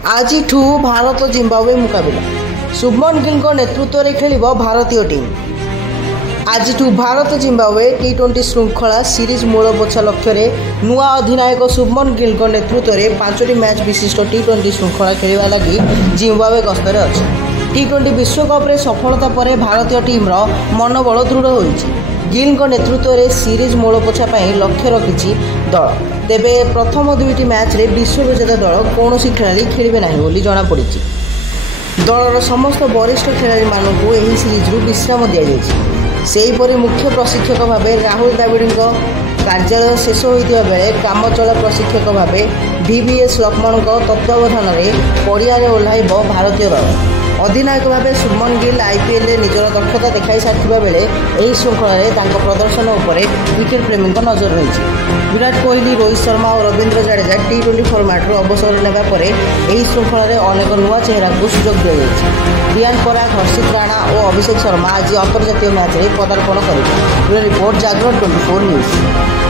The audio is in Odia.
ଆଜିଠୁ ଭାରତ ଜିମ୍ବାୱେ ମୁକାବିଲା। ଶୁଭମନ ଗିଲଙ୍କ ନେତୃତ୍ୱରେ ଖେଳିବ ଭାରତୀୟ ଟିମ୍। ଆଜିଠୁ ଭାରତ ଜିମ୍ବାୱେ ଟି20 ଶୃଙ୍ଖଳା ସିରିଜ୍ ମୂଳପୋଛା ଲକ୍ଷ୍ୟରେ ନୂଆ ଅଧିନାୟକ ଶୁଭମନ ଗିଲଙ୍କ ନେତୃତ୍ୱରେ 5ଟି ମ୍ୟାଚ୍ ବିଶିଷ୍ଟ ଟି20 ଶୃଙ୍ଖଳା ଖେଳିବା ଲାଗି ଜିମ୍ବାୱେ ଗସ୍ତରେ ଅଛି। ଟି20 ବିଶ୍ୱକପ୍ରେ ସଫଳତା ପରେ ଭାରତୀୟ ଟିମ୍ର ମନୋବଳ ଦୃଢ଼ ହୋଇଛି। ଗିଲଙ୍କ ନେତୃତ୍ୱରେ ସିରିଜ୍ ମୂଳପୋଛା ପାଇଁ ଲକ୍ଷ୍ୟ ରଖିଛି ଦଳ। ତେବେ ପ୍ରଥମ 2ଟି ମ୍ୟାଚ୍ରେ ବିଶ୍ୱବିଜେତା ଦଳ କୌଣସି ଖେଳାଳି ଖେଳିବେ ନାହିଁ ବୋଲି ଜଣାପଡ଼ିଛି। ଦଳର ସମସ୍ତ ବରିଷ୍ଠ ଖେଳାଳିମାନଙ୍କୁ ଏହି ସିରିଜ୍ରୁ ବିଶ୍ରାମ ଦିଆଯାଇଛି। ସେହିପରି ମୁଖ୍ୟ ପ୍ରଶିକ୍ଷକ ଭାବେ ରାହୁଲ ଦ୍ରାବିଡଙ୍କ କାର୍ଯ୍ୟାଳୟ ଶେଷ ହୋଇଥିବା ବେଳେ କାମଚଳା ପ୍ରଶିକ୍ଷକ ଭାବେ VVS ଲକ୍ଷ୍ମଣଙ୍କ ତତ୍ତ୍ୱାବଧାନରେ ପଡ଼ିଆରେ ଓହ୍ଲାଇବ ଭାରତୀୟ ଦଳ। ଅଧିନାୟକ ଭାବେ ଶୁଭମନ ଗିଲ IPLରେ ନିଜର ଦକ୍ଷତା ଦେଖାଇ ସାରିଥିବା ବେଳେ ଏହି ଶୃଙ୍ଖଳାରେ ତାଙ୍କ ପ୍ରଦର୍ଶନ ଉପରେ କ୍ରିକେଟ ପ୍ରେମୀଙ୍କ ନଜର ରହିଛି। ବିରାଟ କୋହଲି, ରୋହିତ ଶର୍ମା ଓ ରବୀନ୍ଦ୍ର ଜାଡେଜା ଟି20 ଫର୍ମାଟରୁ ଅବସର ନେବା ପରେ ଏହି ଶୃଙ୍ଖଳାରେ ଅନେକ ନୂଆ ଚେହେରାକୁ ସୁଯୋଗ ଦିଆଯାଇଛି। ରିୟାନ ପରାଗ, ହର୍ଷିତ ରାଣା ଓ ଅଭିଷେକ ଶର୍ମା ଆଜି ଅନ୍ତର୍ଜାତୀୟ ମ୍ୟାଚ୍ରେ ପଦାର୍ପଣ କରିବେ। ରିପୋର୍ଟ ଜାଗରଣ 24 ନ୍ୟୁଜ୍।